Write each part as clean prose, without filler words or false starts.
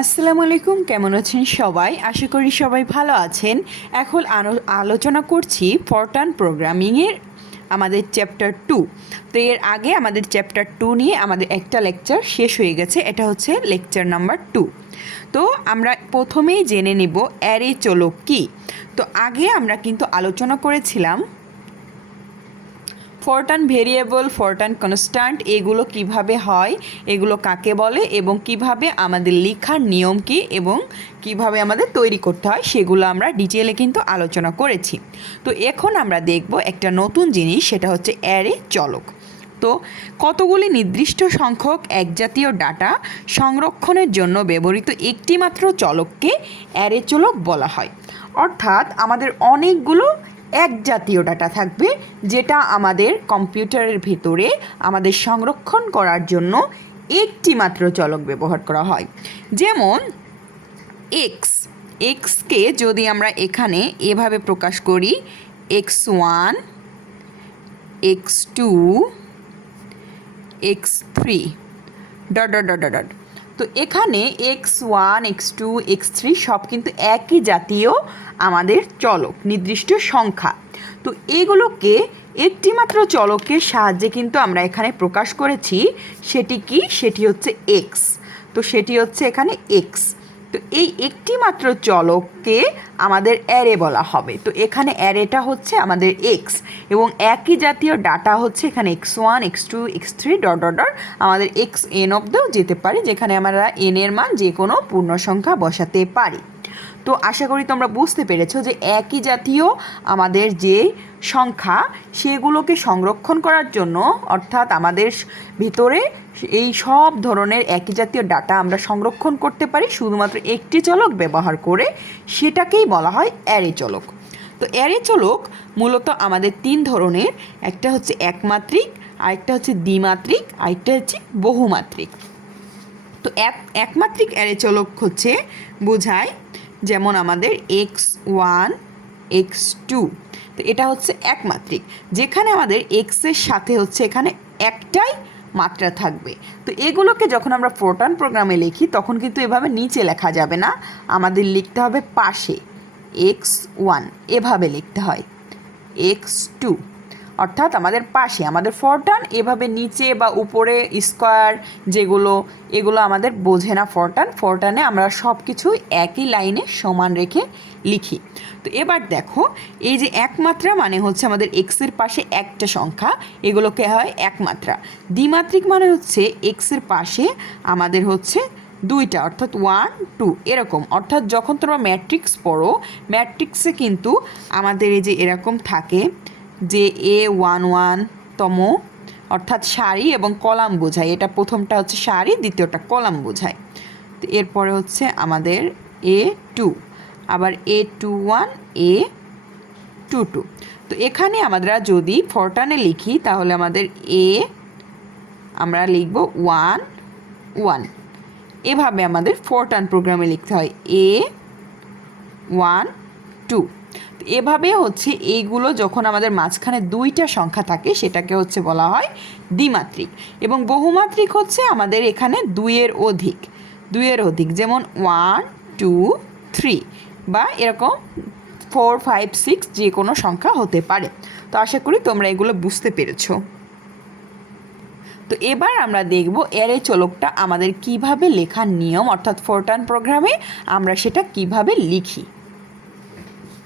আসসালামু আলাইকুম, কেমন আছেন সবাই? আশা করি সবাই ভালো আছেন। এখন আলোচনা করছি ফরটান প্রোগ্রামিংয়ের আমাদের চ্যাপ্টার 2। তো এর আগে আমাদের চ্যাপ্টার 2 নিয়ে আমাদের একটা লেকচার শেষ হয়ে গেছে, এটা হচ্ছে লেকচার নাম্বার 2। তো আমরা প্রথমেই জেনে নেব অ্যারে চলক কী। তো আগে আমরা কিন্তু আলোচনা করেছিলাম ফরটান ভেরিয়েবল, ফরটান কনস্ট্যান্ট, এগুলো কিভাবে হয়, এগুলো কাকে বলে এবং কিভাবে আমাদের লেখার নিয়ম কী এবং কিভাবে আমাদের তৈরি করতে হয় সেগুলো আমরা ডিটেলে কিন্তু আলোচনা করেছি। তো এখন আমরা দেখব একটা নতুন জিনিস, সেটা হচ্ছে অ্যারে চলক। তো কতগুলি নির্দিষ্ট সংখ্যক একজাতীয় ডাটা সংরক্ষণের জন্য ব্যবহৃত একটিমাত্র চলককে অ্যারে চলক বলা হয়। অর্থাৎ আমাদের অনেকগুলো এক জাতীয় ডাটা থাকবে, যেটা আমাদের কম্পিউটারের ভিতরে আমাদের সংরক্ষণ করার জন্য একটি মাত্র চলক ব্যবহার করা হয়। যেমন এক্সকে যদি আমরা এখানে এভাবে প্রকাশ করি, x1, x2, x3 dot dot dot dot. তো এখানে x1, x2, x3 সব কিন্তু একই জাতীয় আমাদের চলক, নির্দিষ্ট সংখ্যা। তো এগুলোকে একটিমাত্র চলকের সাহায্যে কিন্তু আমরা এখানে প্রকাশ করেছি। সেটি হচ্ছে x। তো সেটি হচ্ছে এখানে x। তো এই একটিমাত্র চলককে আমাদের অ্যারে বলা হবে। তো এখানে অ্যারেটা হচ্ছে আমাদের x এবং একই জাতীয় ডাটা হচ্ছে এখানে x1, x2, x3 dot dot dot আমাদের xn অব্দিও যেতে পারি, যেখানে আমরা n এর মান যে কোনো পূর্ণ সংখ্যা বসাতে পারি। তো আশা করি তোমরা বুঝতে পেরেছো যে একই জাতীয় আমাদের যে সংখ্যা সেগুলোকে সংরক্ষণ করার জন্য, অর্থাৎ আমাদের ভিতরে এই সব ধরনের একই জাতীয় ডাটা আমরা সংরক্ষণ করতে পারি শুধুমাত্র একটি চলক ব্যবহার করে, সেটাকেই বলা হয় অ্যারে চলক। তো অ্যারে চলক মূলত আমাদের তিন ধরনের, একটা হচ্ছে একমাত্রিক, আরেকটা হচ্ছে দ্বিমাত্রিক, আরেকটা হচ্ছে বহুমাত্রিক। তো একমাত্রিক অ্যারে চলক হচ্ছে বোঝায় যেমন আমাদের x1, x2। তো এটা হচ্ছে একমাত্রিক, যেখানে আমাদের এক্সের সাথে হচ্ছে এখানে একটাই মাত্রা থাকবে। তো এগুলোকে যখন আমরা ফরটান প্রোগ্রামে লিখি তখন কিন্তু এভাবে নিচে লেখা যাবে না, আমাদের লিখতে হবে পাশে x1, এভাবে লিখতে হয় x2, অর্থাৎ আমাদের পাশে। আমাদের ফরটান এভাবে নিচে বা উপরে স্কোয়ার এগুলো আমাদের বোঝে না ফরটানে আমরা সব কিছুই একই লাইনে সমান রেখে লিখি। তো এবার দেখো, এই যে একমাত্রা মানে হচ্ছে আমাদের এক্সের পাশে একটা সংখ্যা, এগুলোকে হয় একমাত্রা। দ্বিমাত্রিক মানে হচ্ছে এক্সের পাশে আমাদের হচ্ছে দুইটা, অর্থাৎ 1, 2 এরকম। অর্থাৎ যখন তোমরা ম্যাট্রিক্স পড়ো, ম্যাট্রিক্সে কিন্তু আমাদের এই যে এরকম থাকে যে A11তম, অর্থাৎ সারি এবং কলাম বোঝায়। এটা প্রথমটা হচ্ছে সারি, দ্বিতীয়টা কলাম বোঝায়। তো এরপরে হচ্ছে আমাদের A2, আবার A21, A22। তো এখানে আমরা যদি ফরটানে লিখি তাহলে আমাদের আমরা লিখব 1, 1, এভাবে আমাদের ফরটান প্রোগ্রামে লিখতে হয় A1, 2। এভাবে হচ্ছে এইগুলো যখন আমাদের মাঝখানে দুইটা সংখ্যা থাকে সেটাকে হচ্ছে বলা হয় দ্বিমাত্রিক। এবং বহুমাত্রিক হচ্ছে আমাদের এখানে দুইয়ের অধিক, যেমন 1, 2, 3 বা এরকম 4, 5, 6 যে কোনো সংখ্যা হতে পারে। তো আশা করি তোমরা এগুলো বুঝতে পেরেছো। তো এবার আমরা দেখব অ্যারে চলকটা আমাদের কিভাবে লেখার নিয়ম, অর্থাৎ ফরটান প্রোগ্রামে আমরা সেটা কিভাবে লিখি।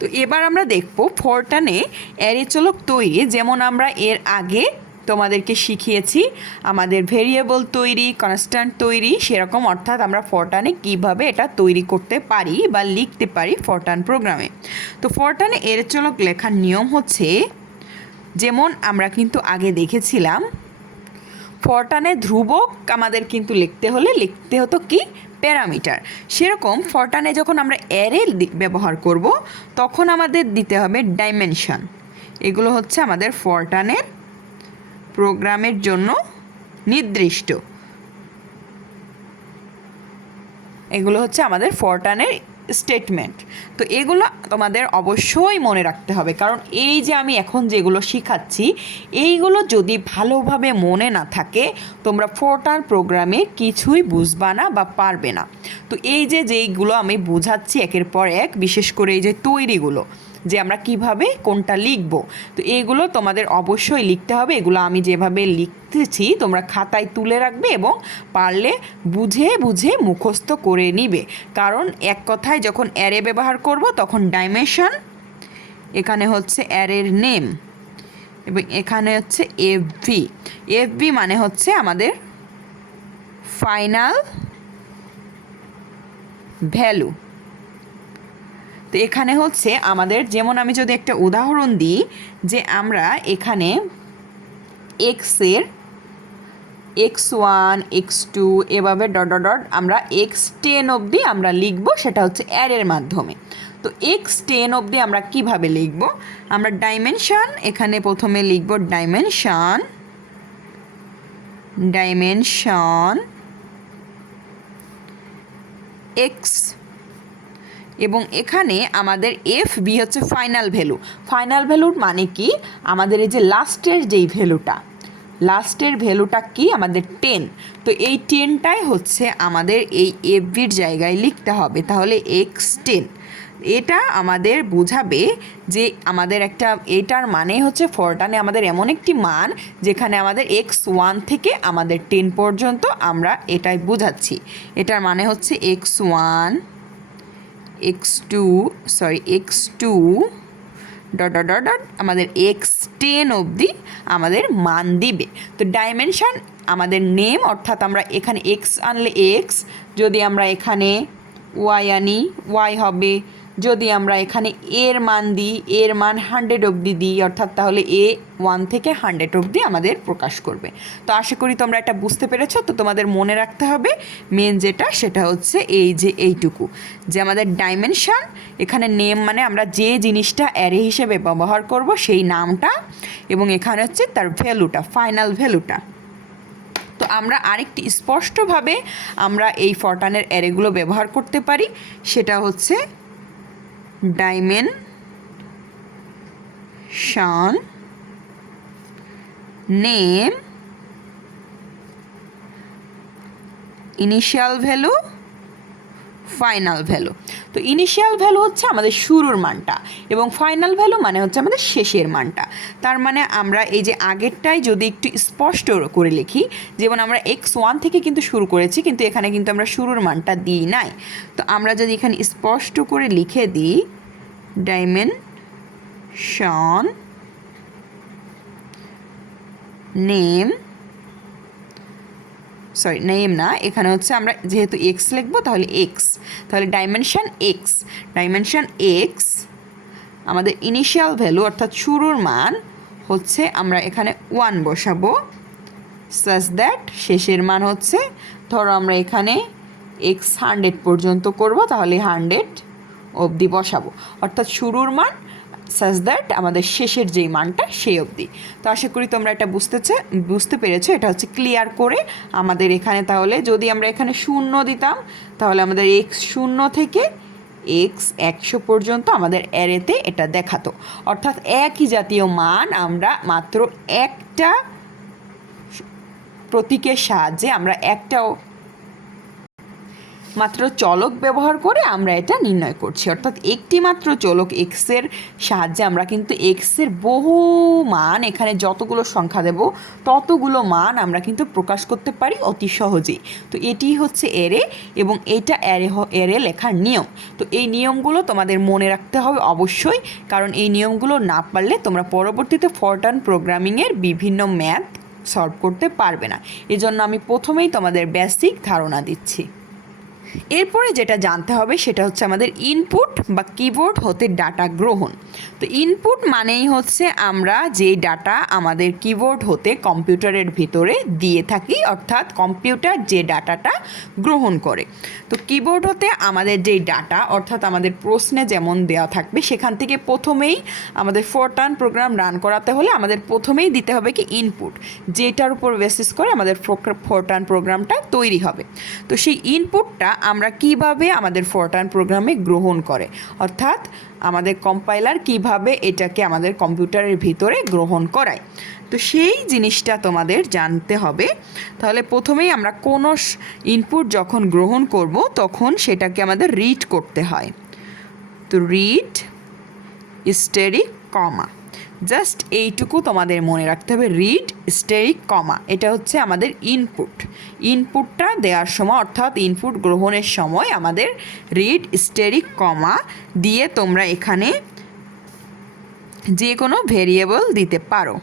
তো এবার আমরা দেখব ফরটানে অ্যারে চলক তৈরি, যেমন আমরা এর আগে তোমাদেরকে শিখিয়েছি আমাদের ভেরিয়েবল তৈরি, কনস্ট্যান্ট তৈরি, সেরকম অর্থাৎ আমরা ফরটানে কিভাবে এটা তৈরি করতে পারি বা লিখতে পারি ফরটান প্রোগ্রামে। তো ফরটানে অ্যারে চলক লেখার নিয়ম হচ্ছে, যেমন আমরা কিন্তু আগে দেখেছিলাম ফরটানে ধ্রুবক আমাদের কিন্তু লিখতে হতো কি প্যারামিটার। সেরকম ফরটানে যখন আমরা অ্যারে ব্যবহার করব তখন আমাদের দিতে হবে ডাইমেনশন। এগুলো হচ্ছে আমাদের ফরটানের প্রোগ্রামের জন্য নির্দিষ্ট, এগুলো হচ্ছে আমাদের ফরটানের স্টেটমেন্ট। তো এগুলো তোমাদের অবশ্যই মনে রাখতে হবে, কারণ এই যে আমি এখন যেগুলো শেখাচ্ছি এইগুলো যদি ভালোভাবে মনে না থাকে তোমরা ফোরটার্ন প্রোগ্রামে কিছুই বুঝবা না বা পারবে না। তো এই যে যেইগুলো আমি বোঝাচ্ছি একের পর এক, বিশেষ করে এই যে তৈরিগুলো, যে আমরা কিভাবে কোনটা লিখব, তো এইগুলো তোমাদের অবশ্যই লিখতে হবে। এগুলো আমি যেভাবে লিখতেছি তোমরা খাতায় তুলে রাখবে এবং পারলে বুঝে বুঝে মুখস্থ করে নিবে। কারণ এক কথায় যখন অ্যারে ব্যবহার করব তখন ডাইমেনশন, এখানে হচ্ছে অ্যারের নেম, এবং এখানে হচ্ছে এফভি। এফভি মানে হচ্ছে আমাদের ফাইনাল ভ্যালু। তো এখানে হচ্ছে আমাদের, যেমন আমি যদি একটা উদাহরণ দিই, যে আমরা এখানে এক্সের x1 x2 এভাবে ডট ডট ডট আমরা x10 অবধি আমরা লিখব, সেটা হচ্ছে অ্যারের মাধ্যমে। তো x10 অবধি আমরা কিভাবে লিখব, আমরা ডাইমেনশন, এখানে প্রথমে লিখব ডাইমেনশন x, এবং এখানে আমাদের এফ বি হচ্ছে ফাইনাল ভ্যালু। ফাইনাল ভ্যালুর মানে কি, আমাদের এই যে লাস্টের যেই ভ্যালুটা, লাস্টের ভ্যালুটা কি আমাদের 10। তো এই 10টাই হচ্ছে আমাদের এই এফ বির জায়গায় লিখতে হবে। তাহলে x10 এটা আমাদের বোঝাবে যে আমাদের একটা, এটার মানে হচ্ছে ফরটানে আমাদের এমন একটি মান যেখানে আমাদের x1 থেকে আমাদের 10 পর্যন্ত আমরা এটাই বোঝাচ্ছি। এটার মানে হচ্ছে x1 x2 dot dot dot dot আমাদের x10 অবধি আমাদের মান দিবে। তো ডাইমেনশন আমাদের নেম, অর্থাৎ আমরা এখানে x আনলে x, যদি আমরা এখানে y আনি y হবে, যদি আমরা এখানে এর মান দিই, এর মান 100 অবধি দিই, অর্থাৎ তাহলে এ 1 থেকে 100 অবধি আমাদের প্রকাশ করবে। তো আশা করি তোমরা এটা বুঝতে পেরেছো। তো তোমাদের মনে রাখতে হবে মেন যেটা, সেটা হচ্ছে এই যে এইটুকু, যে আমাদের ডাইমেনশন, এখানে নেম মানে আমরা যে জিনিসটা অ্যারে হিসেবে ব্যবহার করব সেই নামটা, এবং এখানে হচ্ছে তার ভ্যালুটা, ফাইনাল ভ্যালুটা। তো আমরা আরেকটি স্পষ্টভাবে আমরা এই ফরটানের অ্যারেগুলো ব্যবহার করতে পারি, সেটা হচ্ছে dimension name initial value final value. তো ইনিশিয়াল ভ্যালু হচ্ছে আমাদের শুরুর মানটা, এবং ফাইনাল ভ্যালু মানে হচ্ছে আমাদের শেষের মানটা। তার মানে আমরা এই যে আগেরটাই যদি একটু স্পষ্ট করে লিখি, যেমন আমরা x1 থেকে কিন্তু শুরু করেছি, কিন্তু এখানে কিন্তু আমরা শুরুর মানটা দিই নাই। তো আমরা যদি এখানে স্পষ্ট করে লিখে দিই ডাইমেনশন নেম, নেম না, এখানে হচ্ছে আমরা যেহেতু এক্স লিখবো তাহলে এক্স, তাহলে ডাইমেনশন এক্স আমাদের ইনিশিয়াল ভ্যালু অর্থাৎ শুরুর মান হচ্ছে আমরা এখানে 1 বসাবো, সাচ দ্যাট শেষের মান হচ্ছে, ধরো আমরা এখানে x 100 পর্যন্ত করব, তাহলে 100 অবধি বসাবো, অর্থাৎ শুরুর মান সাচ দ্যাট আমাদের শেষের যেই মানটা সেই অবধি। তো আশা করি তোমরা এটা বুঝতে পেরেছো। এটা হচ্ছে ক্লিয়ার করে আমাদের এখানে, তাহলে যদি আমরা এখানে 0 দিতাম তাহলে আমাদের x0 থেকে x100 পর্যন্ত আমাদের অ্যারেতে এটা দেখাতো, অর্থাৎ একই জাতীয় মান আমরা মাত্র একটা প্রতীকের সাহায্যে, আমরা মাত্র চলক ব্যবহার করে আমরা এটা নির্ণয় করছি, অর্থাৎ একটি মাত্র চলক এক্সের সাহায্যে আমরা কিন্তু এক্সের বহু মান, এখানে যতগুলো সংখ্যা দেব ততগুলো মান আমরা কিন্তু প্রকাশ করতে পারি অতি সহজেই। তো এটি হচ্ছে অ্যারে, এবং এইটা অ্যারে লেখার নিয়ম। তো এই নিয়মগুলো তোমাদের মনে রাখতে হবে অবশ্যই, কারণ এই নিয়মগুলো না পারলে তোমরা পরবর্তীতে ফরটার্ন প্রোগ্রামিংয়ের বিভিন্ন ম্যাথ সলভ করতে পারবে না। এজন্য আমি প্রথমেই তোমাদের বেসিক ধারণা দিচ্ছি। এরপরে যেটা জানতে হবে সেটা হচ্ছে আমাদের ইনপুট বা কিবোর্ড হতে ডাটা গ্রহণ। তো ইনপুট মানেই হচ্ছে আমরা যে ডাটা আমাদের কিবোর্ড হতে কম্পিউটারের ভিতরে দিয়ে থাকি, অর্থাৎ কম্পিউটার যে ডাটাটা গ্রহণ করে। তো কিবোর্ড হতে আমাদের যেই ডাটা, অর্থাৎ আমাদের প্রশ্নে যেমন দেওয়া থাকবে সেখান থেকে প্রথমেই আমাদের ফরটার্ন প্রোগ্রাম রান করাতে হলে আমাদের প্রথমেই দিতে হবে কি ইনপুট, যেটার উপর বেসিস করে আমাদের ফরটার্ন প্রোগ্রামটা তৈরি হবে। তো সেই ইনপুটটা আমরা কিভাবে আমাদের ফরট্রান প্রোগ্রামে গ্রহণ করে, অর্থাৎ আমাদের কম্পাইলার কিভাবে এটাকে আমাদের কম্পিউটারের ভিতরে গ্রহণ করায়। তো সেই জিনিসটা তোমাদের জানতে হবে। তাহলে প্রথমেই আমরা কোনো ইনপুট যখন গ্রহণ করব তখন সেটাকে আমাদের রিড করতে হয়। তো রিড স্টেরিক কমা, জাস্ট এইটুকু তোমাদের মনে রাখতে হবে, রিড স্টেরিক কমা, এটা হচ্ছে আমাদের ইনপুটটা দেওয়ার সময় অর্থাৎ ইনপুট গ্রহণের সময় আমাদের রিড স্টেরিক কমা দিয়ে তোমরা এখানে যে কোনো ভেরিয়েবল দিতে পারো,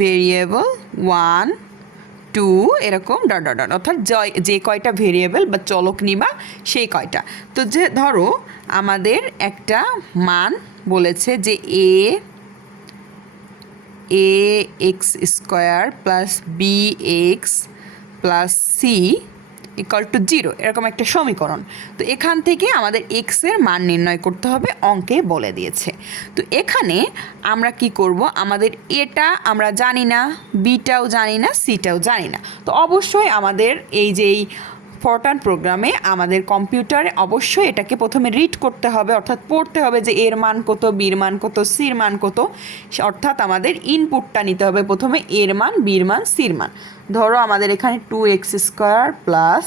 ভেরিয়েবল 1 2 এরকম ডট ডট ডট, অর্থাৎ যে কয়টা ভেরিয়েবল বা চলক নিবা সেই কয়টা। তো যে ধরো আমাদের একটা মান বলেছে যে a x square plus b x plus c equal to 0, এরকম একটা সমীকরণ। তো এখান থেকে আমাদের এক্সের মান নির্ণয় করতে হবে, অঙ্কে বলে দিয়েছে। তো এখানে আমরা কি করব, আমাদের এটা আমরা জানি না, বিটাও জানি না, সিটাও জানি না। তো অবশ্যই আমাদের এই ফরট্রান প্রোগ্রামে আমাদের কম্পিউটারে অবশ্যই এটাকে প্রথমে রিড করতে হবে, অর্থাৎ পড়তে হবে যে এর মান কত, বির মান কত, সির মান কত, অর্থাৎ আমাদের ইনপুটটা নিতে হবে প্রথমে এর মান, বির মান, সির মান। ধরো আমাদের এখানে 2x square plus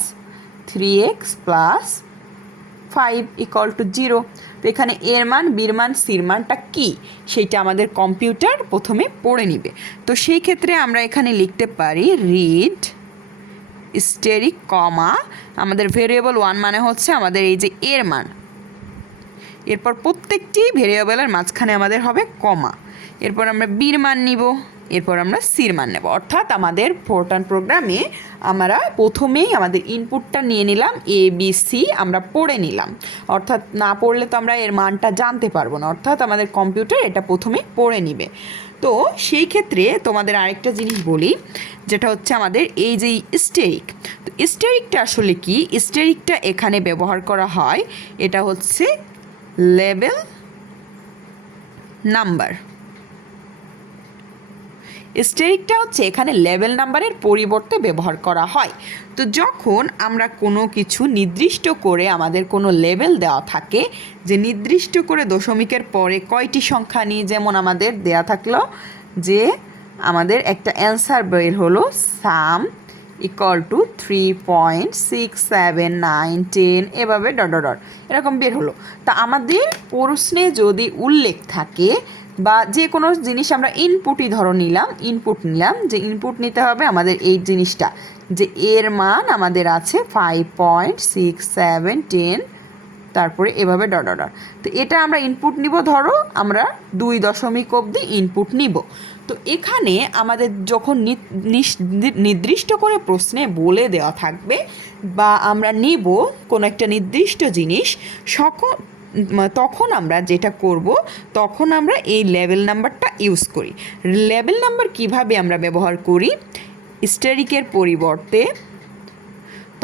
3x plus 5 equal to 0। তো এখানে এর মান, বির মান, সির মানটা কী সেইটা আমাদের কম্পিউটার প্রথমে পড়ে নিবে। তো সেই ক্ষেত্রে আমরা এখানে লিখতে পারি রিড স্টেরিক কমা, আমাদের ভেরিয়েবল 1 মানে হচ্ছে আমাদের এই যে এর মান, এরপর প্রত্যেকটি ভেরিয়েবলের মাঝখানে আমাদের হবে কমা, এরপর আমরা বির মান নিব, এরপর আমরা সির মান নেব। অর্থাৎ আমাদের ফরট্রান প্রোগ্রামে আমরা প্রথমেই আমাদের ইনপুটটা নিয়ে নিলাম, এ বি সি আমরা পড়ে নিলাম, অর্থাৎ না পড়লে তো আমরা এর মানটা জানতে পারবো না, অর্থাৎ আমাদের কম্পিউটার এটা প্রথমেই পড়ে নিবে। তো সেই ক্ষেত্রে তোমাদের আরেকটা জিনিস বলি, যেটা হচ্ছে আমাদের এই যে স্টেরিক। তো স্টেরিকটা আসলে কি, স্টেরিকটা এখানে ব্যবহার করা হয়, এটা হচ্ছে লেভেল নাম্বার। স্টেরিকটা হচ্ছে এখানে লেভেল নাম্বারের পরিবর্তে ব্যবহার করা হয়। তো যখন আমরা কোনো কিছু নির্দিষ্ট করে আমাদের কোনো লেভেল দেওয়া থাকে, যে নির্দিষ্ট করে দশমিকের পরে কয়টি সংখ্যা নিই, যেমন আমাদের দেওয়া থাকলো যে আমাদের একটা অ্যান্সার বের হলো সাম ইকুয়াল টু 3.67910 এভাবে ডট ডট ডট এরকম বের হলো। তা আমাদের প্রশ্নে যদি উল্লেখ থাকে বা যে কোনো জিনিস আমরা ইনপুটই ধরো নিলাম, যে ইনপুট নিতে হবে আমাদের এই জিনিসটা, যে এর মান আমাদের আছে 5.6710, তারপরে এভাবে ডট ডট ডট। তো এটা আমরা ইনপুট নিব, ধরো আমরা 2 দশমিক অবধি ইনপুট নিব। তো এখানে আমাদের যখন নির্দিষ্ট করে প্রশ্নে বলে দেওয়া থাকবে বা আমরা নিব কোনো একটা নির্দিষ্ট জিনিস, তখন আমরা যেটা করব, তখন আমরা এই লেভেল নাম্বারটা ইউজ করি। লেভেল নাম্বার কিভাবে আমরা ব্যবহার করি, স্টেরিকের পরিবর্তে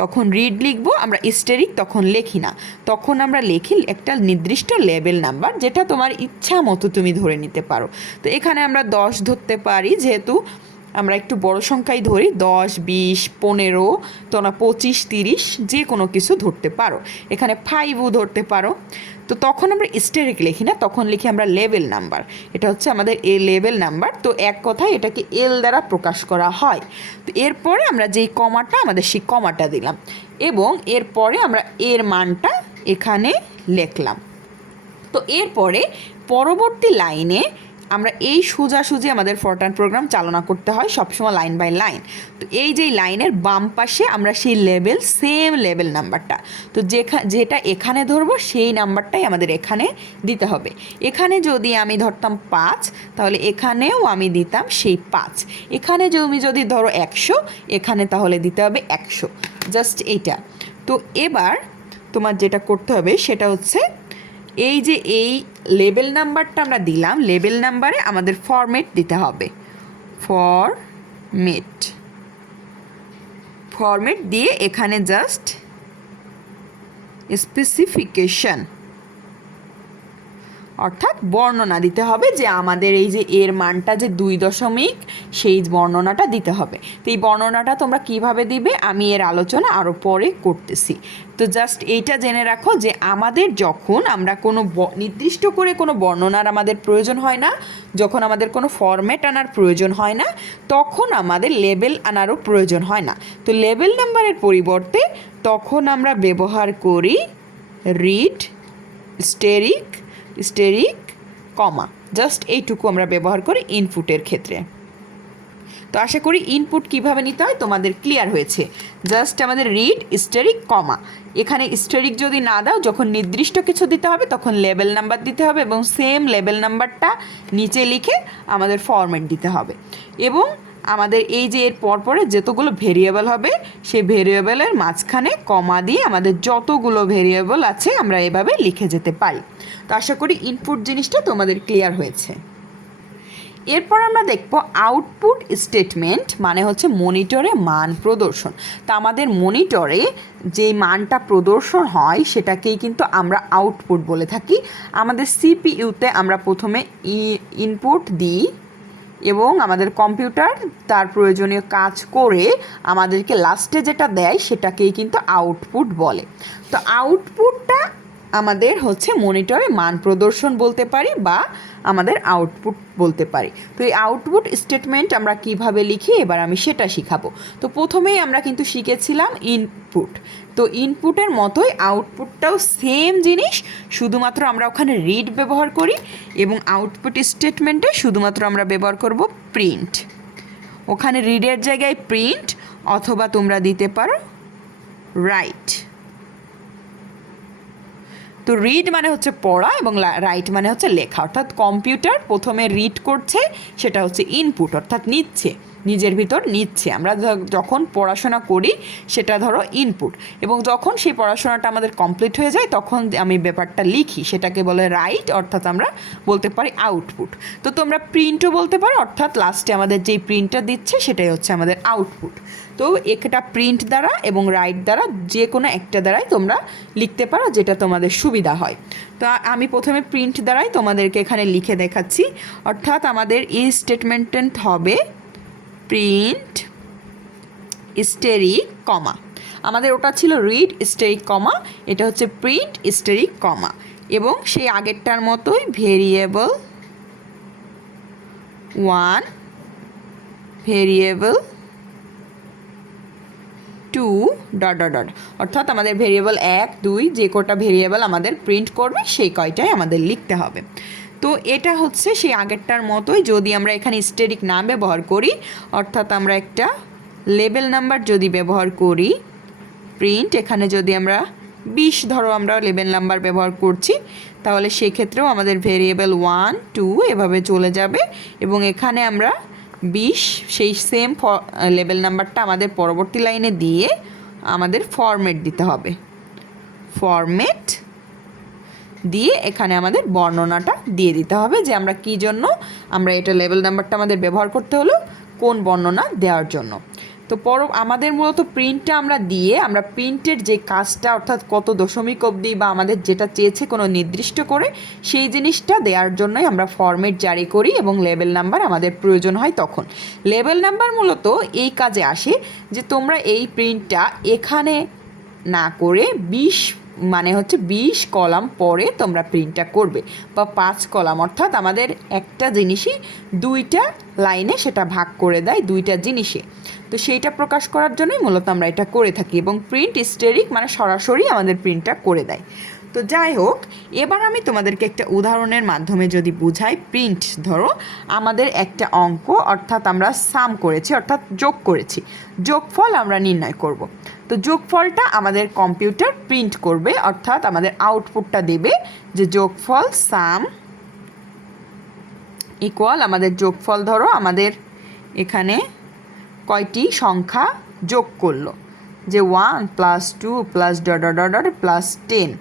তখন রিড লিখব, আমরা স্টেরিক তখন লিখি না, তখন আমরা লিখি একটা নির্দিষ্ট লেভেল নাম্বার, যেটা তোমার ইচ্ছা মতো তুমি ধরে নিতে পারো। তো এখানে আমরা 10 ধরতে পারি, যেহেতু আমরা একটু বড় সংখ্যাই ধরি, 10 20 15, তোমরা 25 30 যে কোনো কিছু ধরতে পারো, এখানে 5ও ধরতে পারো। তো তখন আমরা স্টেরিক লিখি না, তখন লিখি আমরা লেভেল নাম্বার। এটা হচ্ছে আমাদের এ লেভেল নাম্বার। তো এক কথায় এটাকে এল দ্বারা প্রকাশ করা হয়। তো এরপরে আমরা যেই কমাটা, আমাদের সেই কমাটা দিলাম এবং এরপরে আমরা এর মানটা এখানে লিখলাম। তো এরপরে পরবর্তী লাইনে আমরা এই সোজাসুজি আমাদের ফরট্রান প্রোগ্রাম চালনা করতে হয় সবসময় লাইন বাই লাইন। তো এই যে লাইনের বাম পাশে আমরা সেই সেম লেভেল নাম্বারটা, তো যেটা এখানে ধরবো সেই নাম্বারটাই আমাদের এখানে দিতে হবে। এখানে যদি আমি ধরতাম 5, তাহলে এখানেও আমি দিতাম সেই 5। এখানে যদি ধরো 100, এখানে তাহলে দিতে হবে 100, জাস্ট এইটা। তো এবার তোমার যেটা করতে হবে সেটা হচ্ছে এই যে এই লেবেল নাম্বারটা আমরা দিলাম, লেবেল নাম্বারে আমাদের ফরম্যাট দিতে হবে, ফরম্যাট দিয়ে এখানে জাস্ট স্পেসিফিকেশন অর্থাৎ বর্ণনা দিতে হবে যে আমাদের এই যে এর মানটা যে 2 সেই বর্ণনাটা দিতে হবে। তো এই বর্ণনাটা তোমরা কিভাবে দিবে আমি এর আলোচনা আরও পরে করতেছি। তো জাস্ট এইটা জেনে রাখো যে আমাদের যখন আমরা কোনো নির্দিষ্ট করে কোনো বর্ণনার আমাদের প্রয়োজন হয় না, যখন আমাদের কোনো ফরম্যাট আনার প্রয়োজন হয় না, তখন আমাদের লেবেল আনারও প্রয়োজন হয় না। তো লেবেল নাম্বারের পরিবর্তে তখন আমরা ব্যবহার করি রিড স্টেরিক কমা। জাস্ট এইটুকু আমরা ব্যবহার করি ইনপুটের ক্ষেত্রে। তো আশা করি ইনপুট কিভাবে নিতে হয় তোমাদের ক্লিয়ার হয়েছে। জাস্ট আমাদের রিড স্টেরিক কমা, এখানে স্টেরিক যদি না দাও, যখন নির্দিষ্ট কিছু দিতে হবে তখন লেবেল নাম্বার দিতে হবে এবং সেম লেবেল নাম্বারটা নিচে লিখে আমাদের ফরম্যাট দিতে হবে। এবং আমাদের এই যে এর পরপরে যতগুলো ভেরিয়েবল হবে সেই ভেরিয়েবলের মাঝখানে কমা দিয়ে আমাদের যতগুলো ভেরিয়েবল আছে আমরা এভাবে লিখে যেতে পারি। তো আশা করি ইনপুট জিনিসটা তোমাদের ক্লিয়ার হয়েছে। এরপর আমরা দেখব আউটপুট স্টেটমেন্ট, মানে হচ্ছে মনিটরে মান প্রদর্শন। তা আমাদের মনিটরে যে মানটা প্রদর্শন হয় সেটাকেই কিন্তু আমরা আউটপুট বলে থাকি। আমাদের সিপিইউতে আমরা প্রথমে ইনপুট দিই এবং আমাদের কম্পিউটার তার প্রয়োজনীয় কাজ করে আমাদেরকে লাস্টে যেটা দেয় সেটাকেই কিন্তু আউটপুট বলে। তো আউটপুটটা আমাদের হচ্ছে মনিটরে মান প্রদর্শন বলতে পারি বা আমাদের আউটপুট বলতে পারি। তো এই আউটপুট স্টেটমেন্ট আমরা কিভাবে লিখি এবার আমি সেটা শিখাবো। তো প্রথমেই আমরা কিন্তু শিখেছিলাম ইনপুট। তো ইনপুটের মতোই আউটপুটটাও সেম জিনিস, শুধুমাত্র আমরা ওখানে রিড ব্যবহার করি এবং আউটপুট স্টেটমেন্টে শুধুমাত্র আমরা ব্যবহার করব প্রিন্ট। ওখানে রিডের জায়গায় প্রিন্ট অথবা তোমরা দিতে পারো রাইট। তো রিড মানে হচ্ছে পড়া এবং রাইট মানে হচ্ছে লেখা। অর্থাৎ কম্পিউটার প্রথমে রিড করছে, সেটা হচ্ছে ইনপুট, অর্থাৎ নিচ্ছে, নিজের ভিতর নিচ্ছে। আমরা যখন পড়াশোনা করি সেটা ধরো ইনপুট, এবং যখন সেই পড়াশোনাটা আমাদের কমপ্লিট হয়ে যায় তখন আমি ব্যাপারটা লিখি, সেটাকে বলে রাইট, অর্থাৎ আমরা বলতে পারি আউটপুট। তো তোমরা প্রিন্টও বলতে পারো, অর্থাৎ লাস্টে আমাদের যেই প্রিন্টটা দিচ্ছে সেটাই হচ্ছে আমাদের আউটপুট। তো একটা প্রিন্ট দ্বারা এবং রাইট দ্বারা যে কোনো একটা দ্বারাই তোমরা লিখতে পারো, যেটা তোমাদের সুবিধা হয়। তো আমি প্রথমে প্রিন্ট দ্বারাই তোমাদেরকে এখানে লিখে দেখাচ্ছি। অর্থাৎ আমাদের এই স্টেটমেন্ট হবে প্রিন্ট স্টেরিক কমা। আমাদের ওটা ছিল রিড স্টেরিক কমা, এটা হচ্ছে প্রিন্ট স্টেরিক কমা। এবং সেই আগেরটার মতোই variable 1 variable 2 dot dot dot, অর্থাৎ আমাদের ভেরিয়েবল 1 2 যে কটা ভেরিয়েবল আমাদের প্রিন্ট করবে সেই কয়টাই আমাদের লিখতে হবে। তো এটা হচ্ছে সেই আগেরটার মতোই, যদি আমরা এখানে স্টেরিক না ব্যবহার করি, অর্থাৎ আমরা একটা লেবেল নাম্বার যদি ব্যবহার করি, প্রিন্ট এখানে যদি আমরা 20 ধরো আমরা লেবেল নাম্বার ব্যবহার করছি, তাহলে সেক্ষেত্রেও আমাদের ভেরিয়েবল 1 2 এভাবে চলে যাবে এবং এখানে আমরা 20 সেই সেম লেবেল নাম্বারটা আমাদের পরবর্তী লাইনে দিয়ে আমাদের ফরম্যাট দিতে হবে। ফরম্যাট দিয়ে এখানে আমাদের বর্ণনাটা দিয়ে দিতে হবে যে আমরা কী জন্য আমরা এটা লেবেল নাম্বারটা আমাদের ব্যবহার করতে হলো, কোন বর্ণনা দেওয়ার জন্য। তো আমাদের মূলত প্রিন্টটা আমরা দিয়ে আমরা প্রিন্টের যে কাজটা, অর্থাৎ কত দশমিক অবধি বা আমাদের যেটা চেয়েছে কোনো নির্দিষ্ট করে সেই জিনিসটা দেওয়ার জন্যই আমরা ফরম্যাট জারি করি এবং লেবেল নাম্বার আমাদের প্রয়োজন হয় তখন। লেবেল নাম্বার মূলত এই কাজে আসে যে তোমরা এই প্রিন্টটা এখানে না করে 20 মানে হচ্ছে 20 কলাম পরে তোমরা প্রিন্টটা করবে বা 5 কলাম, অর্থাৎ আমাদের একটা জিনিসই 2টা লাইনে সেটা ভাগ করে দেয় 2টা জিনিসে। তো সেইটা প্রকাশ করার জন্যই মূলত আমরা এটা করে থাকি এবং প্রিন্ট স্টেরিক মানে সরাসরি আমাদের প্রিন্টটা করে দেয়। তো যাই হোক, এবার আমি তোমাদেরকে একটা উদাহরণের মাধ্যমে যদি বুঝাই। প্রিন্ট ধরো আমাদের একটা অঙ্ক, অর্থাৎ আমরা সাম করেছি, অর্থাৎ যোগ করেছি, যোগফল আমরা নির্ণয় করব। তো যোগফলটা আমাদের কম্পিউটার প্রিন্ট করবে, অর্থাৎ আমাদের আউটপুটটা দেবে যে যোগফল সাম ইকুয়াল আমাদের যোগফল ধরো আমাদের এখানে কয়টি সংখ্যা যোগ করলো, যে 1 + 2 + dot dot dot +10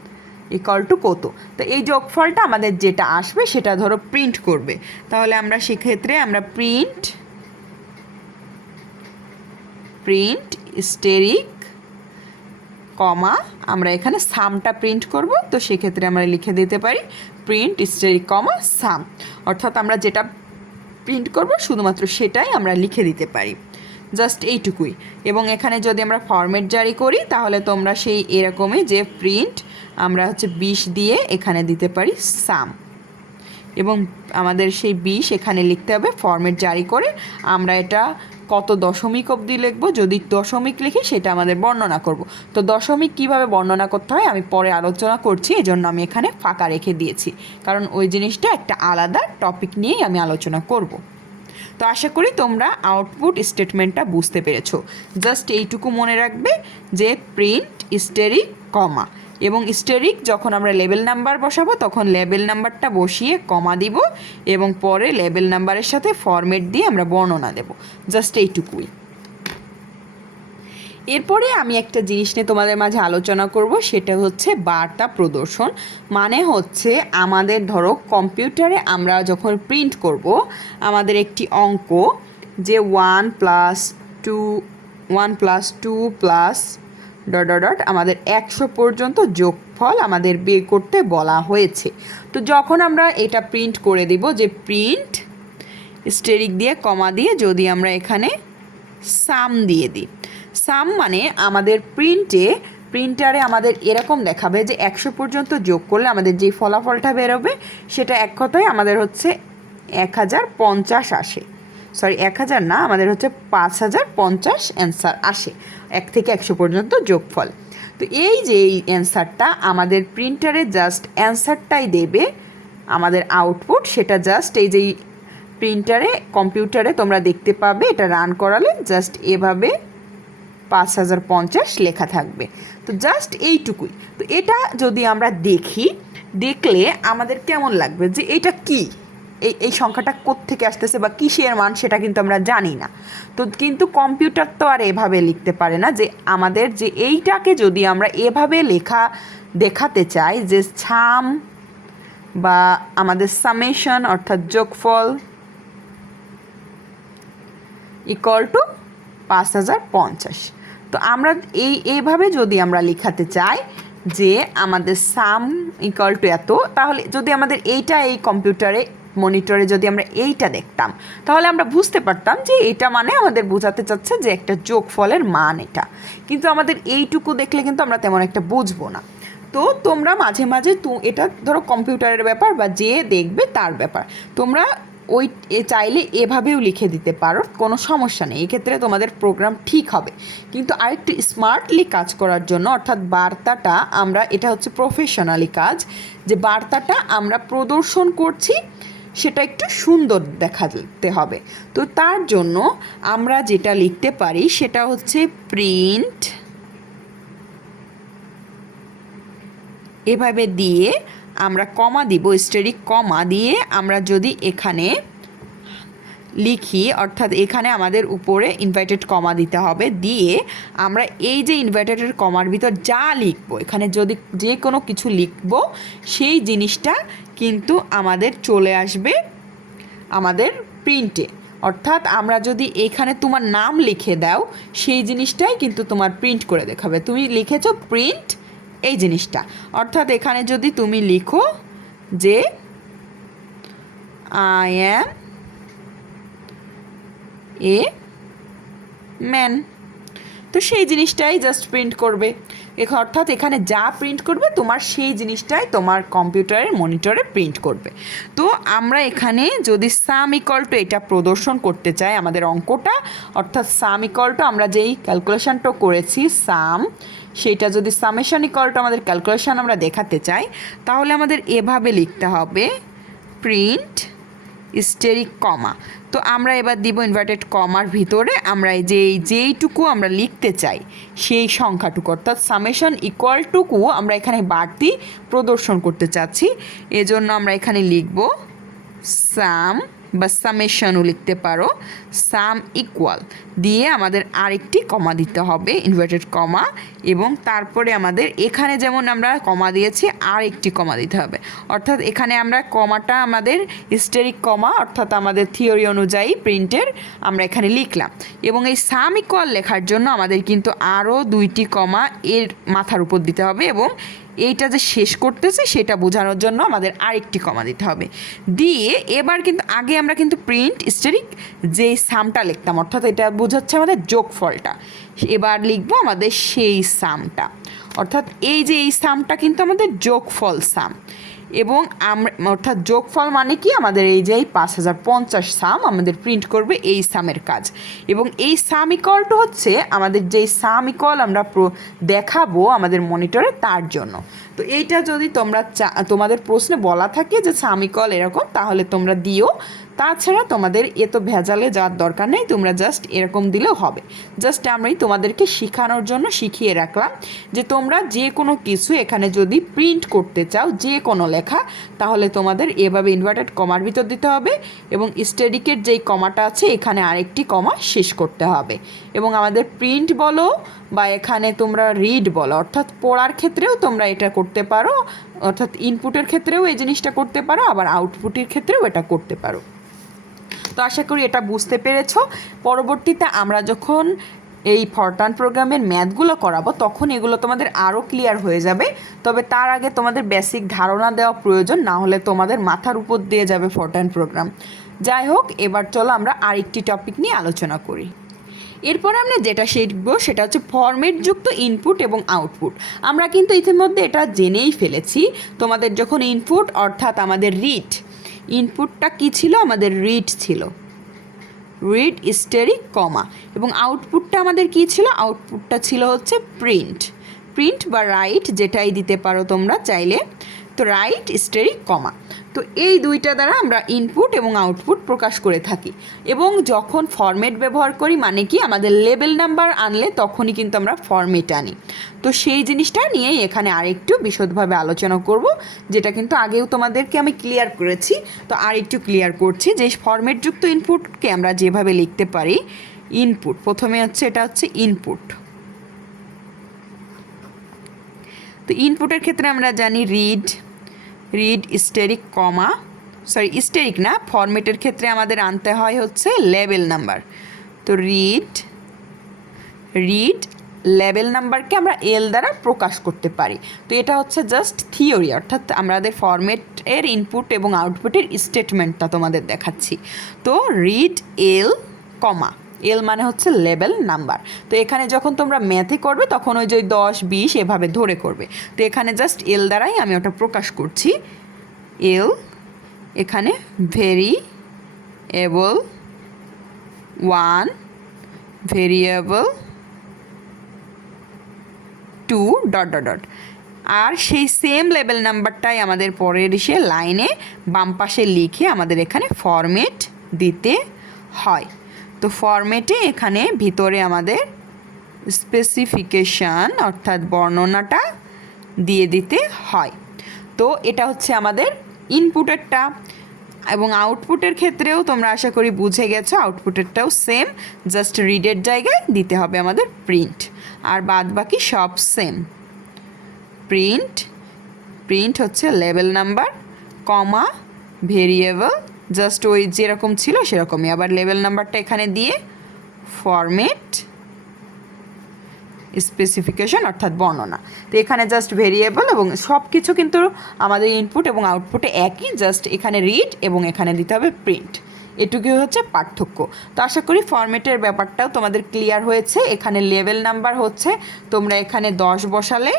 equal to কত। তো এই যোগফলটা আমাদের যেটা আসবে সেটা ধরো প্রিন্ট করবে। তাহলে আমরা সেক্ষেত্রে আমরা প্রিন্ট স্টেরিক কমা আমরা এখানে সামটা প্রিন্ট করব, তো সেক্ষেত্রে আমরা লিখে দিতে পারি প্রিন্ট স্টেরিক কমা সাম, অর্থাৎ আমরা যেটা প্রিন্ট করব শুধুমাত্র সেটাই আমরা লিখে দিতে পারি, জাস্ট এইটুকুই। এবং এখানে যদি আমরা ফরম্যাট জারি করি তাহলে তোমরা সেই এরকমই যে প্রিন্ট আমরা হচ্ছে 20 দিয়ে এখানে দিতে পারি সাম, এবং আমাদের সেই 20 এখানে লিখতে হবে ফরম্যাট জারি করে। আমরা এটা কত দশমিক অবধি লিখবো, যদি দশমিক লিখি সেটা আমাদের বর্ণনা করব। তো দশমিক কিভাবে বর্ণনা করতে হয় আমি পরে আলোচনা করছি, এই জন্য আমি এখানে ফাঁকা রেখে দিয়েছি, কারণ ওই জিনিসটা একটা আলাদা টপিক নিয়েই আমি আলোচনা করব। তো আশা করি তোমরা আউটপুট স্টেটমেন্টটা বুঝতে পেরেছো। জাস্ট এইটুকু মনে রাখবে যে প্রিন্ট স্টেরিক কমা, এবং স্টেরিক যখন আমরা লেবেল নাম্বার বসাবো তখন লেবেল নাম্বারটা বসিয়ে কমা দিব, এবং পরে লেবেল নাম্বারের সাথে ফরম্যাট দিয়ে আমরা বর্ণনা দেব, জাস্ট এইটুকুই। এরপরে আমি একটা জিনিস নিয়ে তোমাদের মাঝে আলোচনা করব, সেটা হচ্ছে বার্তা প্রদর্শন। মানে হচ্ছে আমাদের ধরো কম্পিউটারে আমরা যখন প্রিন্ট করব আমাদের একটি অঙ্ক যে 1+2 আমাদের 100 পর্যন্ত যোগফল আমাদের বের করতে বলা হয়েছে। তো যখন আমরা এটা প্রিন্ট করে দিব যে প্রিন্ট স্টেরিক দিয়ে কমা দিয়ে যদি আমরা এখানে সাম দিয়ে দিই, সাম মানে আমাদের প্রিন্টারে আমাদের এরকম দেখাবে যে 100 পর্যন্ত যোগ করলে আমাদের যে ফলাফলটা বেরোবে সেটা এক কথায় আমাদের হচ্ছে 1050 আসে, সরি 1000 না, আমাদের হচ্ছে 5050 অ্যান্সার আসে 1 থেকে 100 পর্যন্ত যোগফল। তো এই যে এই অ্যান্সারটা আমাদের প্রিন্টারে জাস্ট অ্যান্সারটাই দেবে, আমাদের আউটপুট সেটা জাস্ট এই যে কম্পিউটারে তোমরা দেখতে পাবে, এটা রান করালে জাস্ট এভাবে 5050 লেখা থাকবে। তো জাস্ট এইটুকুই। তো এটা যদি আমরা দেখলে আমাদের কেমন লাগবে যে এটা কি, এই সংখ্যাটা কোত্থেকে আসতেছে বা কিসের মান সেটা কিন্তু আমরা জানি না। তো কিন্তু কম্পিউটার তো আর এভাবে লিখতে পারে না, যে আমাদের যে এইটাকে যদি আমরা এভাবে দেখাতে চাই যে সাম বা আমাদের সামেশন অর্থাৎ যোগফল ইকুয়াল টু 5050। তো আমরা এইভাবে যদি আমরা লেখাতে চাই যে আমাদের সাম ইকুয়াল টু এত, তাহলে যদি আমাদের এই কম্পিউটারে মনিটরে যদি আমরা এইটা দেখতাম তাহলে আমরা বুঝতে পারতাম যে এটা মানে আমাদের বোঝাতে চাচ্ছে যে একটা যোগফলের মান এটা, কিন্তু আমাদের এইটুকু দেখলে কিন্তু আমরা তেমন একটা বুঝবো না। তো তোমরা মাঝে মাঝে এটা ধরো কম্পিউটারের ব্যাপার বা যে দেখবে তার ব্যাপার, তোমরা চাইলে এভাবেও লিখে দিতে পারো, কোনো সমস্যা নেই, এক্ষেত্রে তোমাদের প্রোগ্রাম ঠিক হবে। কিন্তু আরেকটু স্মার্টলি কাজ করার জন্য, অর্থাৎ বার্তাটা আমরা, এটা হচ্ছে প্রফেশনালি কাজ, যে বার্তাটা আমরা প্রদর্শন করছি সেটা একটু সুন্দর দেখাতে হবে। তো তার জন্য আমরা যেটা লিখতে পারি সেটা হচ্ছে প্রিন্ট এভাবে দিয়ে আমরা কমা দিব, স্টেরিক কমা দিয়ে আমরা যদি এখানে লিখি, অর্থাৎ এখানে আমাদের উপরে ইনভার্টেড কমা দিতে হবে, দিয়ে আমরা এই যে ইনভার্টেড কমার ভিতর যা লিখবো, এখানে যদি যে কোনো কিছু লিখবো সেই জিনিসটা কিন্তু আমাদের চলে আসবে আমাদের প্রিন্টে। অর্থাৎ আমরা যদি এখানে তোমার নাম লিখে দাও সেই জিনিসটাই কিন্তু তোমার প্রিন্ট করে দেখাবে, তুমি লিখেছো প্রিন্ট এই জিনিসটা। অর্থাৎ এখানে যদি তুমি লিখো যে আই অ্যাম এ ম্যান, তো সেই জিনিসটাই জাস্ট প্রিন্ট করবে। অর্থাৎ এখানে যা প্রিন্ট করবে তোমার সেই জিনিসটাই তোমার কম্পিউটারের মনিটরে প্রিন্ট করবে। তো আমরা এখানে যদি সাম ইকুয়াল টু এটা প্রদর্শন করতে চাই আমাদের অঙ্কটা, অর্থাৎ সাম ইকুয়াল টু আমরা যেই ক্যালকুলেশনটা করেছি সাম, সেটা যদি সামেশন ইকুয়াল টু আমাদের ক্যালকুলেশন আমরা দেখাতে চাই তাহলে আমাদের এভাবে লিখতে হবে প্রিন্ট স্টেরিক কমা। তো আমরা এবার দিব ইনভার্টেড কমার ভিতরে আমরা যেইটুকু আমরা লিখতে চাই সেই সংখ্যাটুকু, অর্থাৎ সামেশন ইকুয়াল টুকু আমরা এখানে বাড়তি প্রদর্শন করতে চাচ্ছি, এজন্য আমরা এখানে লিখব সাম বা সামেশনও লিখতে পারো, সাম ইকুয়াল দিয়ে আমাদের আরেকটি কমা দিতে হবে, ইনভার্টেড কমা, এবং তারপরে আমাদের এখানে যেমন আমরা কমা দিয়েছি আর একটি কমা দিতে হবে। অর্থাৎ এখানে আমরা কমাটা আমাদের হিস্টেরিক কমা, অর্থাৎ আমাদের থিওরি অনুযায়ী প্রিন্টের আমরা এখানে লিখলাম। এবং এই সাম ইকুয়াল লেখার জন্য আমাদের কিন্তু আরও 2টি কমা এর মাথার উপর দিতে হবে, এবং এইটা যে শেষ করতেছে সেটা বোঝানোর জন্য আমাদের আরেকটি কমা দিতে হবে। দিয়ে এবার কিন্তু আগে আমরা কিন্তু প্রিন্ট স্টেরিক যেই সামটা লিখতাম, অর্থাৎ এটা বোঝাচ্ছে আমাদের যোগফলটা, এবার লিখবো আমাদের সেই সামটা, অর্থাৎ এই যে এই সামটা কিন্তু আমাদের যোগফল সাম। এবং আমরা অর্থাৎ যোগফল মানে কি, আমাদের এই যে 5050 সাম আমাদের প্রিন্ট করবে এই সামের কাজ। এবং এই সাম ইকুয়ালটা হচ্ছে আমাদের যেই সাম ইকুয়াল আমরা দেখাবো আমাদের মনিটরে তার জন্য। তো এইটা যদি তোমরা তোমাদের প্রশ্নে বলা থাকে যে সাম ইকুয়াল এরকম, তাহলে তোমরা দিও। তাছাড়া তোমাদের এত ভেজালে যাওয়ার দরকার নেই, তোমরা জাস্ট এরকম দিলেও হবে। জাস্ট আমি তোমাদেরকে শেখানোর জন্য শিখিয়ে রাখলাম যে তোমরা যে কোনো কিছু এখানে যদি প্রিন্ট করতে চাও, যে কোনো লেখা, তাহলে তোমাদের এভাবে ইনভার্টেড কমার ভিতর দিতে হবে, এবং স্টেডিকের যেই কমাটা আছে এখানে আরেকটি কমা শেষ করতে হবে। এবং আমাদের প্রিন্ট বলো বা এখানে তোমরা রিড বলো, অর্থাৎ পড়ার ক্ষেত্রেও তোমরা এটা করতে পারো, অর্থাৎ ইনপুটের ক্ষেত্রেও এই জিনিসটা করতে পারো, আবার আউটপুটের ক্ষেত্রেও এটা করতে পারো। তো আশা করি এটা বুঝতে পেরেছো। পরবর্তীতে আমরা যখন এই ফরটার্ন প্রোগ্রামের ম্যাথগুলো করাবো তখন এগুলো তোমাদের আরও ক্লিয়ার হয়ে যাবে। তবে তার আগে তোমাদের বেসিক ধারণা দেওয়া প্রয়োজন, না হলে তোমাদের মাথার উপর দিয়ে যাবে ফরটার্ন প্রোগ্রাম। যাই হোক, এবার চলো আমরা আরেকটি টপিক নিয়ে আলোচনা করি। এরপর আমরা যেটা শিখবো সেটা হচ্ছে ফরম্যাটযুক্ত ইনপুট এবং আউটপুট। আমরা কিন্তু ইতিমধ্যে এটা জেনেই ফেলেছি। তোমাদের যখন ইনপুট অর্থাৎ আমাদের রিড, ইনপুটটা কি ছিল, আমাদের রিড ছিল, রিড স্টেরিক কমা, এবং আউটপুটটা আমাদের কি ছিল, আউটপুটটা ছিল হচ্ছে প্রিন্ট, প্রিন্ট বা রাইট যেটাই দিতে পারো তোমরা চাইলে। তো রাইট স্টেরিক কমা, তো এই দুইটা দ্বারা আমরা ইনপুট এবং আউটপুট প্রকাশ করে থাকি। এবং যখন ফরম্যাট ব্যবহার করি মানে কি, আমাদের লেবেল নাম্বার আনলে তখনই কিন্তু আমরা ফরম্যাট আনি। তো সেই জিনিসটা নিয়েই এখানে আরেকটু বিশদভাবে আলোচনা করব, যেটা কিন্তু আগেও তোমাদেরকে আমি ক্লিয়ার করেছি। তো আরেকটু ক্লিয়ার করছি যে ফরম্যাটযুক্ত ইনপুটকে আমরা যেভাবে লিখতে পারি, ইনপুট প্রথমে হচ্ছে এটা হচ্ছে ইনপুট। তো ইনপুটের ক্ষেত্রে আমরা জানি রিড, রিড স্টেরিক কমা, সরি স্টেরিক না, ফরম্যাটের ক্ষেত্রে আমাদের আনতে হয় হচ্ছে লেবেল নাম্বার। তো রিড, রিড লেবেল নাম্বারকে আমরা এল দ্বারা প্রকাশ করতে পারি। তো এটা হচ্ছে জাস্ট থিওরি, অর্থাৎ আমাদের ফরম্যাটের ইনপুট এবং আউটপুটের স্টেটমেন্টটা তোমাদের দেখাচ্ছি। তো রিড এল কমা, এল মানে হচ্ছে লেবেল নাম্বার। তো এখানে যখন তোমরা ম্যাথে করবে তখন ওই যে 10 20 এভাবে ধরে করবে। তো এখানে জাস্ট এল দ্বারাই আমি ওটা প্রকাশ করছি। এল এখানে variable 1, variable 2 dot dot dot, আর সেই সেম লেবেল নাম্বারটাই আমাদের পরের এসে লাইনে বাম পাশে লিখে আমাদের এখানে ফরম্যাট দিতে হয়। তো ফরম্যাটে এখানে ভিতরে আমাদের স্পেসিফিকেশান অর্থাৎ বর্ণনাটা দিয়ে দিতে হয়। তো এটা হচ্ছে আমাদের ইনপুটেরটা। এবং আউটপুটের ক্ষেত্রেও তোমরা আশা করি বুঝে গেছো, আউটপুটেরটাও সেম, জাস্ট রিডের জায়গায় দিতে হবে আমাদের প্রিন্ট, আর বাদ বাকি সব সেম। প্রিন্ট, প্রিন্ট হচ্ছে লেবেল নাম্বার কমা ভেরিয়েবল, জাস্ট ওই যেরকম ছিল সেরকমই, আবার লেবেল নাম্বারটা এখানে দিয়ে ফরম্যাট স্পেসিফিকেশন অর্থাৎ বর্ণনা। তো এখানে জাস্ট ভেরিয়েবল এবং সব কিছু কিন্তু আমাদের ইনপুট এবং আউটপুটে একই, জাস্ট এখানে রিড এবং এখানে দিতে হবে প্রিন্ট, এটুকুই হচ্ছে পার্থক্য। তো আশা করি ফরম্যাটের ব্যাপারটাও তোমাদের ক্লিয়ার হয়েছে। এখানে লেভেল নাম্বার হচ্ছে তোমরা এখানে 10 বসালে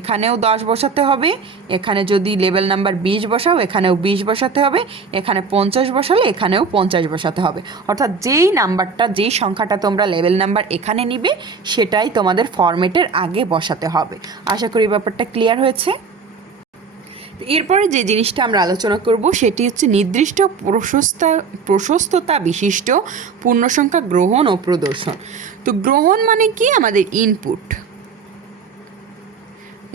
এখানেও 10 বসাতে হবে, এখানে যদি লেভেল নাম্বার 20 বসাও এখানেও 20 বসাতে হবে, এখানে 50 বসালে এখানেও 50 বসাতে হবে। অর্থাৎ যেই নাম্বারটা, যেই সংখ্যাটা তোমরা লেভেল নাম্বার এখানে নিবে সেটাই তোমাদের ফরম্যাটের আগে বসাতে হবে। আশা করি ব্যাপারটা ক্লিয়ার হয়েছে। এরপরে যে জিনিসটা আমরা আলোচনা করব সেটি হচ্ছে নির্দিষ্ট প্রশস্ততা বিশিষ্ট পূর্ণসংখ্যা গ্রহণ ও প্রদর্শন। তো গ্রহণ মানে কি, আমাদের ইনপুট,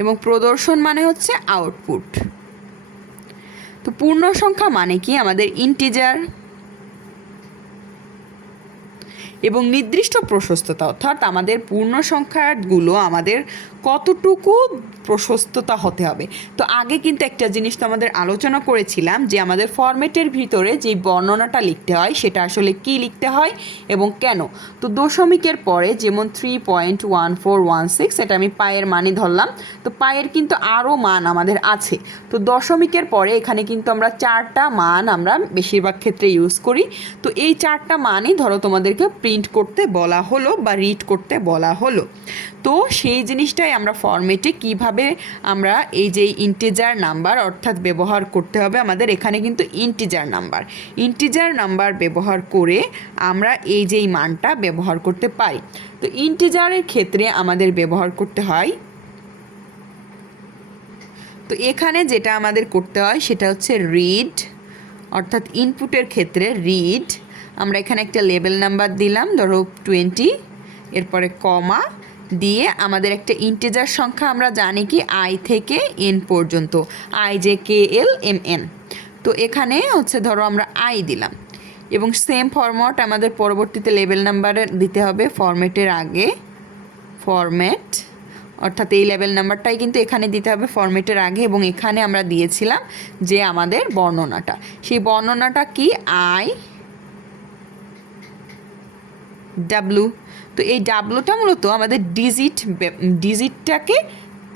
এবং প্রদর্শন মানে হচ্ছে আউটপুট। তো পূর্ণ সংখ্যা মানে কি, আমাদের ইন্টিজার, এবং নির্দিষ্ট প্রশস্ততা, অর্থাৎ আমাদের পূর্ণ সংখ্যাগুলো আমাদের কতটুকু প্রশস্ততা হতে হবে। তো আগে কিন্তু একটা জিনিস তো আমাদের আলোচনা করেছিলাম যে আমাদের ফরম্যাটের ভিতরে যে বর্ণনাটা লিখতে হয় সেটা আসলে কি লিখতে হয় এবং কেন। তো দশমিকের পরে যেমন 3.1416 এটা আমি পায়ের মানই ধরলাম। তো পায়ের কিন্তু আরও মান আমাদের আছে। তো দশমিকের পরে এখানে কিন্তু আমরা 4টা মান আমরা বেশিরভাগ ক্ষেত্রে ইউজ করি। তো এই 4টা মানই ধরো তোমাদেরকে প্রিন্ট করতে বলা হলো বা রিড করতে বলা হলো। তো সেই জিনিসটাই আমরা ফরম্যাটে কিভাবে আমরা এই যে ইন্টিজার নাম্বার অর্থাৎ ব্যবহার করতে হবে আমাদের এখানে কিন্তু ইন্টিজার নাম্বার ব্যবহার করে আমরা এই যেই মানটা ব্যবহার করতে পারি। তো ইন্টিজারের ক্ষেত্রে আমাদের ব্যবহার করতে হয়, তো এখানে যেটা আমাদের করতে হয় সেটা হচ্ছে রিড, অর্থাৎ ইনপুটের ক্ষেত্রে রিড। আমরা এখানে একটা লেবেল নাম্বার দিলাম, ধরো 20, এরপরে কমা দিয়ে আমাদের একটা ইন্টিজার সংখ্যা আমরা জানি কি আই থেকে এন পর্যন্ত, IJKLMN। তো এখানে হচ্ছে ধরো আমরা আই দিলাম এবং সেম ফরম্যাট আমাদের পরবর্তীতে লেবেল নাম্বারে দিতে হবে ফরম্যাটের আগে, ফরম্যাট অর্থাৎ এই লেভেল নাম্বারটাই কিন্তু এখানে দিতে হবে ফরম্যাটের আগে। এবং এখানে আমরা দিয়েছিলাম যে আমাদের বর্ণনাটা, সেই বর্ণনাটা কি IW। তো এই ডাব্লুটা মূলত আমাদের ডিজিটটাকে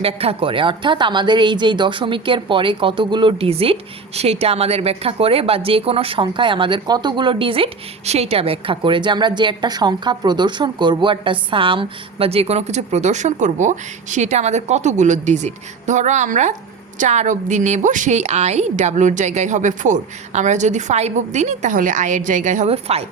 ব্যাখ্যা করে, অর্থাৎ আমাদের এই যে দশমিকের পরে কতগুলো ডিজিট সেইটা আমাদের ব্যাখ্যা করে, বা যে কোনো সংখ্যায় আমাদের কতগুলো ডিজিট সেইটা ব্যাখ্যা করে। যে আমরা যে একটা সংখ্যা প্রদর্শন করব, একটা সাম বা যে কোনো কিছু প্রদর্শন করব, সেটা আমাদের কতগুলো ডিজিট। ধরো আমরা 4 অবধি নেব, সেই IWর জায়গায় হবে 4। আমরা যদি 5 অবধি নিই তাহলে আয়ের জায়গায় হবে 5।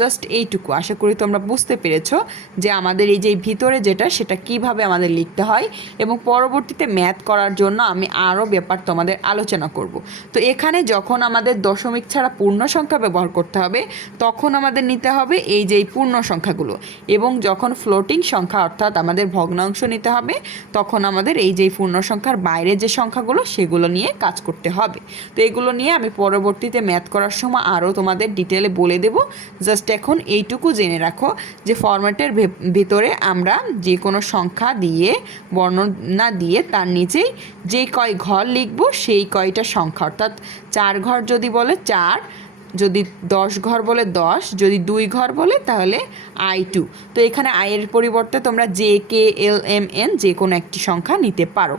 জাস্ট এইটুকু। আশা করি তোমরা বুঝতে পেরেছো যে আমাদের এই যে ভিতরে যেটা সেটা কিভাবে আমাদের লিখতে হয়, এবং পরবর্তীতে ম্যাথ করার জন্য আমি আরও ব্যাপার তোমাদের আলোচনা করব। তো এখানে যখন আমাদের দশমিক ছাড়া পূর্ণ সংখ্যা ব্যবহার করতে হবে তখন আমাদের নিতে হবে এই যে পূর্ণ সংখ্যাগুলো, এবং যখন ফ্লোটিং সংখ্যা অর্থাৎ আমাদের ভগ্নাংশ নিতে হবে তখন আমাদের এই যে পূর্ণ সংখ্যার বাইরে যে সংখ্যাগুলো সেগুলো নিয়ে কাজ করতে হবে। তো এগুলো নিয়ে আমি পরবর্তীতে ম্যাথ করার সময় আরও তোমাদের ডিটেলে বলে দেবো। জাস্ট এখন এইটুকু জেনে রাখো যে ফরম্যাটের ভিতরে আমরা যে কোনো সংখ্যা দিয়ে বর্ণনা দিয়ে তার নিচেই যে কয় ঘর লিখব সেই কয়টা সংখ্যা, অর্থাৎ 4 ঘর যদি বলে 4, যদি 10 ঘর বলে 10, যদি 2 ঘর বলে তাহলে I2। তো এখানে আয়ের পরিবর্তে তোমরা JKLMN যে কোনো একটি সংখ্যা নিতে পারো।